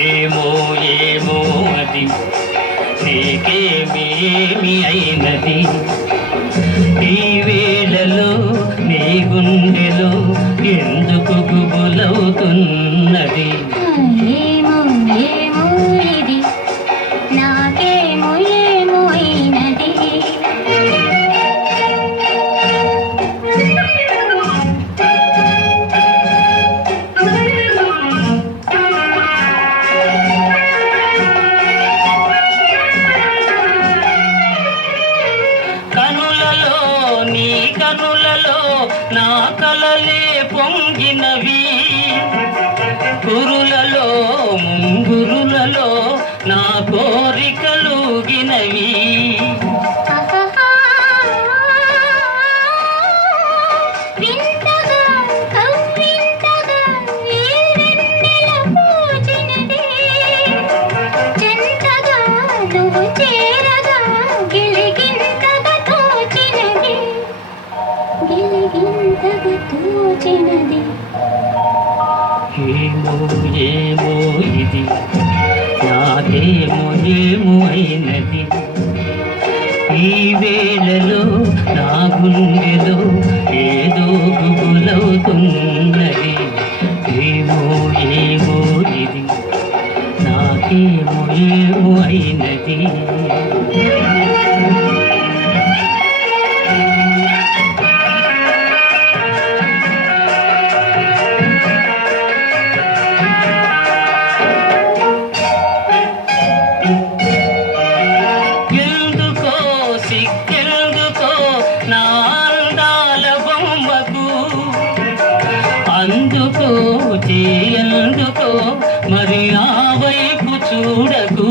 ఏమో ఏమో అది. నీకేమేమి అయినది? ఈ వేళలో నీ గుండెలో ఎందుకు గుబులవుతుంది? నీ కనులలో నా కలలే పొంగినవి. వెలిగింతగా తోచినది ఏమో ఏమో ఇది. నాదేమో ఏమో అయినది. ఈ వేళలో నా గుండెలో ఏదో గుబులవుతున్నది. ఏమో ఏమో ఇది. నాకేమో ఏమో అయినది. చేయందుకో మరి ఆ వైపు చూడకు.